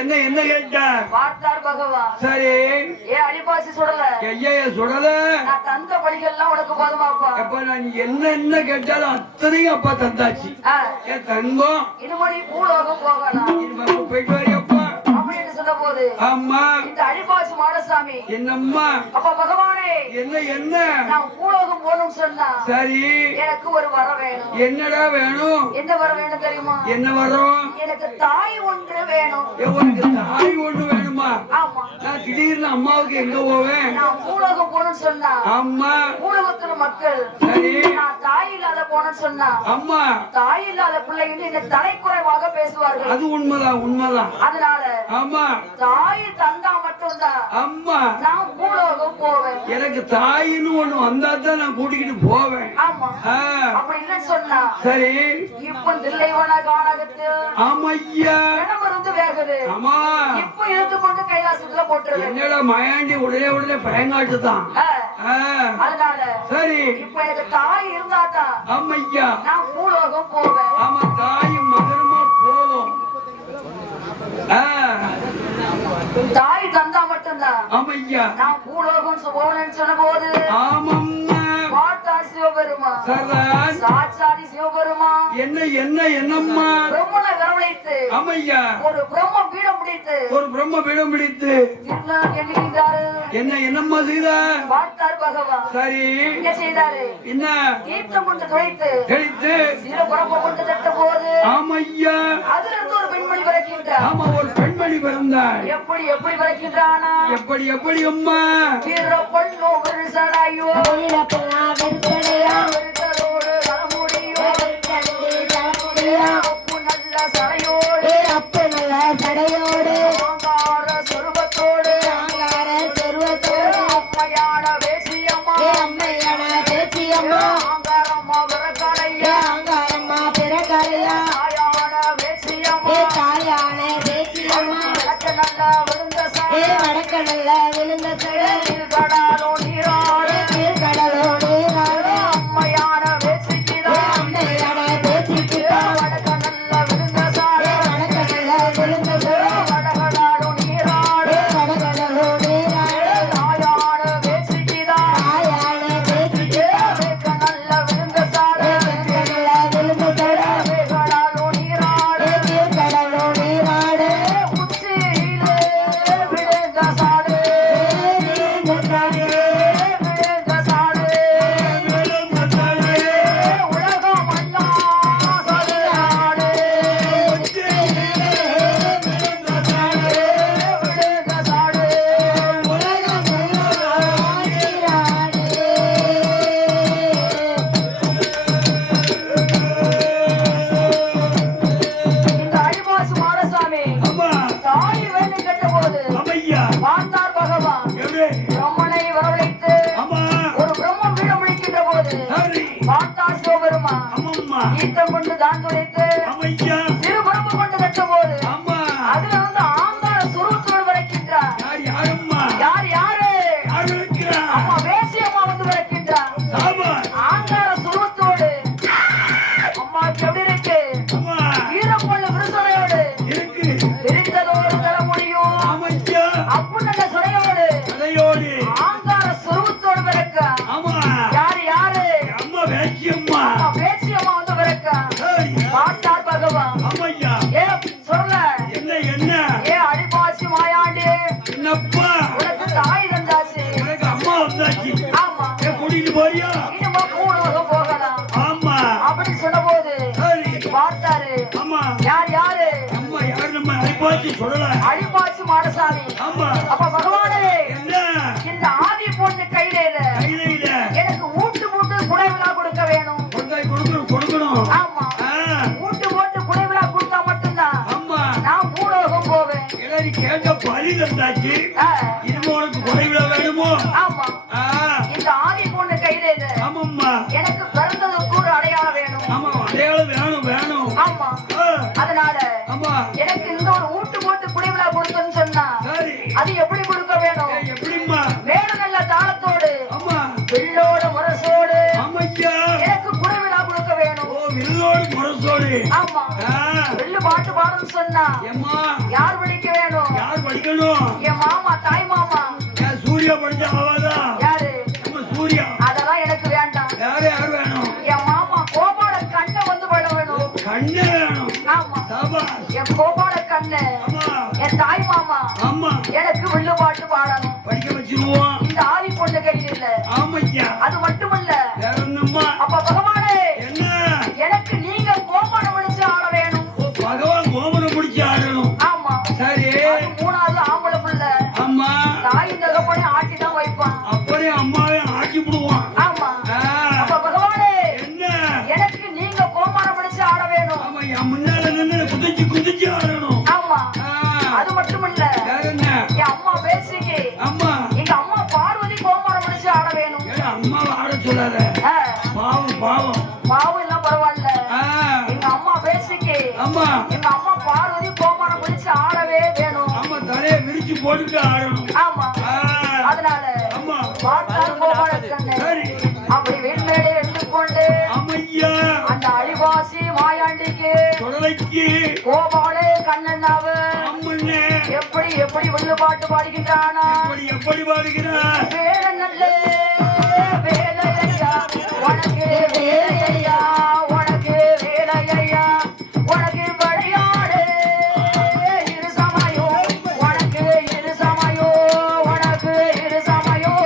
என்ன என்ன கேட்டா பார்த்தார் பகவான். சரி ஏ அடிபாசி சுடல ஐயா சுடல நான் தந்த பலிகள்லாம் உனக்கு போதுமாப்பா. அப்ப நான் என்ன என்ன கேட்டாலும் அத்தனையும் அப்பா தந்தாச்சு. ஏன் தங்கம் இனிமொழி பூலோகம் போகலாம் போயிட்டு வரையப்பா அப்படின்னு சொன்ன போது அம்மா இந்த அடிபாசி மாடசாமி என்னம்மா அப்பா பகவானே என்ன என்ன நான் பூலோகம் போகணும்னு சொன்னா சரி எனக்கு ஒரு வரம் வேணும். என்னடா வேணும்? என்ன வரம் வேணும் தெரியுமா? என்ன வரும்? எனக்கு தாய் ஒன்று வேணும். உனக்கு தாய் ஒன்று வேணுமா? ஆமா. நான் திடீர்னு அம்மாவுக்கு எங்க போவேன்? நான் பூலோகம் போகணும்னு சொன்னா அம்மா பூலோகத்துல மக்கள் சரி நான் தாய் இல்லாத போனேன்னு சொன்னா அம்மா தாய் இல்லாத பிள்ளைங்க என்ன தலைக்குறைவாக பேசுவார்கள். அது உண்மைதான் உண்மைதான். அதனால அம்மா தாய் தந்தா மட்டும்தான் அம்மா நான் பூலோகம் போவேன். எனக்கு தாயின்னு ஒண்ணு வந்தா தான் நான் கூட்டிக்கிட்டு போவேன். ஆமா. அப்படி இல்லைன்னு சொன்னா சரி இப்ப தில்லைவன கானகத்தில் ஆமையா இடம் இருந்து வேகுது. ஆமா இப்ப இருந்து கொண்டு கைலாசத்துல போட்டுருவேன். என்னடா மயாண்டி உடனே உடனே பயங்காட்டு தான். அதனால சரி இப்ப எனக்கு தாய் இருந்தாதான் ஆமையா நான் பூலோகம் போவேன். ஆமா தாயும் மகனுமா போவோம். தாய் தந்தா மட்டும்தான் ஆமையா நான் பூலோகம் போறேன்னு சொன்ன போது ஆமம்மா பார்த்தா சிவபெருமா சாட்சாதி சிவபெருமா என்ன என்ன என்னம்மா பிரம்மனை வரவழைத்து ஆமையா ஒரு பிரம்ம பீடம் பிடித்து ஒரு பிரம்ம பீடம் பிடித்து எண்ணுகின்றாரு. என்ன என்னம்மா செய்தா? பார்த்தார் பகவான். சரி என்ன செய்தாரு? என்ன தீர்த்தம் கொண்டு துளைத்து கழித்து சிறு குழம்பு கொண்டு தட்ட போது ஆமையா அதுல இருந்து ஒரு பெண்மணி பிறக்கின்றார். ஆமா ஒரு பெண்மணி பிறந்தாள். எப்படி எப்படி பிறக்கின்றானா? எப்படி எப்படி அம்மா வீரப்பண்ணோ விருசடையோ விருசரோடு வரமுடியோ அப்பு நல்ல சடையோடு ஆங்கார சொருபத்தோடு அம்மையான வேசியம்மா ஆங்காரம்மா விறக்கடையா ஆமாம்மா. ஈத்தம் கொண்டு தான் துடைத்து ஆமையா. சிறு பருப்பு கொண்டு தட்டும் போது ஆமா. அதுல வந்து ஆங்கார சுருவத்தோடு வரைக்கின்றார். யாரம்மா? யாரு யார் இருக்கிறா? அம்மா வேசியம்மா வந்து வரைக்கின்றார். சாபாஷ். ஆங்கார சுருவத்தோடு அம்மாவுக்கு எப்படி இருக்கு? ஆமா. வீரப்பொண்ணு விருசனையோடு இருக்கு. தெரிந்ததோடு தலைமுடியும் ஆமையா. அப்புண்ண சுரையோடு அதையோடு. ஆங்கார சுருவத்தோடு பிறக்க ஆமா. யாரு அம்மா வேச்சியம்மா. அம்மா வேசியம்மா வந்து பிறக்க சரி. பார்த்தார் பகவான். ஆமையா. ஏ சொல்ல என்ன ஏ அடிபாசி மாயாண்டி என்னப்பா? உனக்கு தாய் தந்தாச்சு. உனக்கு அம்மா வந்தாச்சு. ஆமா கூட்டிட்டு போறியா? இனிமே கூடுவதும் போகலாம் ஆமா. அப்படி சொன்ன போது சரி. பார்த்தாரு. ஆமா. யாரு அம்மா யாரு நம்ம அழைப்பாச்சு சொல்லல. அடிபாசி மாடசாமி. ஆமா. அப்ப பகவானே என்ன இந்த ஆதி பொண்ணு கையில கையில எனக்கு ஊட்டு போட்டு குடை விழா கொடுக்க வேணும். கொண்டாய் கொடுக்கணும். ஆமா ஆ. ஊட்டு போட்டு குடை விழா கொடுத்தா மட்டும்தான் ஆமா. நான் பூலோகம் போவேன். கிளறி கேட்ட பலி தந்தாச்சு. ஆ, இனிமே உனக்கு குறைவிட வேணுமோ? ஆமா ஆ. இந்த ஆதி பொண்ணு கையில ஆமாம்மா. எனக்கு பிறந்ததுக்கு ஒரு அடையாளம் வேணும். ஆமா. அடையாளம் வேணும். ஆமா ஆ. அதனால ஆமா. எனக்கு இந்த ஒரு ஊட்டு போட்டு குடை விழா கொடுக்கணும்னு சொன்னா சரி. அது எப்படி கொடுக்க வேணும்? எப்படிம்மா? வேற நல்ல தாளத்தோடு ஆமா. வெள்ளோட முரசோடு ஆமையா. எனக்கு குடை விழா கொடுக்க வேணும். ஓ வில்லோடு முரசோடு. ஆமா ஆ. வெள்ளு பாட்டு பாடணும்னு சொன்னா ஏம்மா யார் படிக்க வேணும்? யார் படிக்கணும்? என் மாமா தாய் மாமா. ஏன் சூர்யா படிச்ச அவாதான்? யாரு? நம்ம சூர்யா. அதெல்லாம் எனக்கு வேண்டாம். யார் வேணும்? என் மாமா கோபால கண்ணை வந்து பட வேணும். கண்ணே வேணும். ஆமா சாபாஷ். என் கோபால கண்ணு ஆமா. என் தாய் மாமா ஆமா. எனக்கு வில்லு பாட்டு பாடணும். படிக்க வச்சிருவோம். இந்த ஆதி பொண்ணு கையில் இல்ல. ஆமையா. அது மட்டுமல்ல வேற என்னம்மா? அப்ப பகவானே என்ன? எனக்கு நீங்க கோபாலம் விழிச்சு ஆட வேணும். ஓ, பகவான் கோபுரம் பிடிச்சு ஆடணும். ஆமா சரி. அது மூணாவது ஆம்பளை புள்ள. அம்மா. தாய் தகப்பனே ஆட்டிதான் வைப்பான். அப்படியே அம்மாவே ஆக்கி விடுவான். ஆமா ஆ. அப்ப பகவானே என்ன? எனக்கு நீங்க கோபாலம் விழிச்சு ஆட வேணும். ஆமா. என் முன்னால நின்னு குதிச்சு ஆடணும். ஆமா ஆ. அது மட்டுமல்ல வேற என்ன? என் அம்மா பேசிக்கு அம்மா. எங்க அம்மா பார்வதி கோபாலம் விழிச்சு ஆட வேணும். ஏடா, அம்மாவை ஆட சொல்லாத. ஆ, பாவம். பாவம் எல்லாம் பரவாயில்ல. ஆ. எங்க அம்மா பேசிக்கு அம்மா. எங்க அம்மா பார்வதி கோபாலம் விழிச்சு ஆடவே வேணும். அம்மா தலையை விரிச்சு போட்டுட்டு ஆடணும். ஆமா ஆ. அதனால அம்மா. பார்த்தால் கோபால கண்ணு சரி. அப்படி வீண்மேடை எடுத்துக்கொண்டு அம்மையா. அந்த அடிவாசி மாயாண்டிக்கு தொடலைக்கு கோபாலே கண்ணன்னாவு அம்மண்ணே. எப்படி வில்லு பாட்டு பாடுகின்றானா? எப்படி பாடுகிறார்? வேலை நல்ல வேலையா உனக்கு வேலையா உனக்கு வேலையா உனக்கு விளையாடு இரு சமயம் உனக்கு இரு சமயம் உனக்கு இரு சமயம்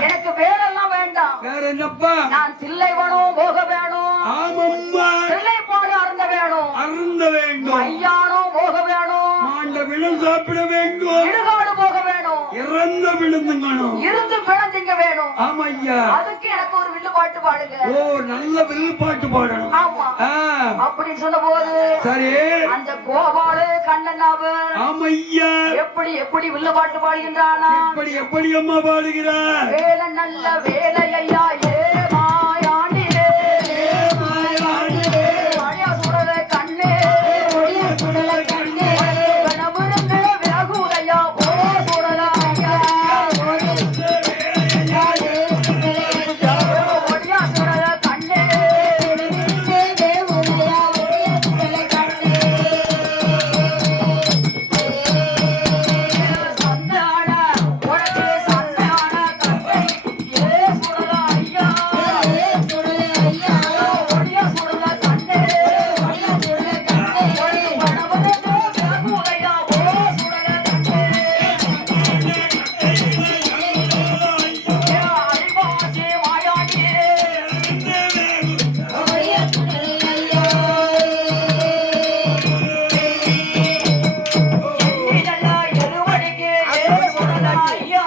எனக்கு வேறெல்லாம் வேண்டாம். வேற என்னப்பா? நான் தில்லை வேணும் போக வேணும். ஆமம்மா. தில்லை பாடு அருந்த வேணும். அருந்த வேண்டும். ஐயானும் போக வேணும். மாண்ட விழும் சாப்பிட வேண்டும். இடுகாடு போக வேணும். இறந்த விழுந்துங்கணும். இருந்து பிணந்திங்க வேணும். ஆமையா. அதுக்கு எனக்கு ஒரு வில்லு பாட்டு பாடுங்க. ஓ, நல்ல வில்லு பாட்டு பாடணும். ஆமா ஆ. அப்படி சொன்ன போது சரி. அந்த கோபாலு கண்ணனாவர் ஆமையா. எப்படி வில்லு பாட்டு பாடுகின்றானா? எப்படி அம்மா பாடுகிறார்? வேலை நல்ல வேலையா ஏ மாயாண்டி மழையா சுடல கண்ணே கணவருங்க விலகுலையா ஓ சுடலையா ஒடியா சுடல கண்ணே சந்தான உனக்கு சந்தான கண்ணே ஏ சுடலையா தந்தாச்சு ஐயோ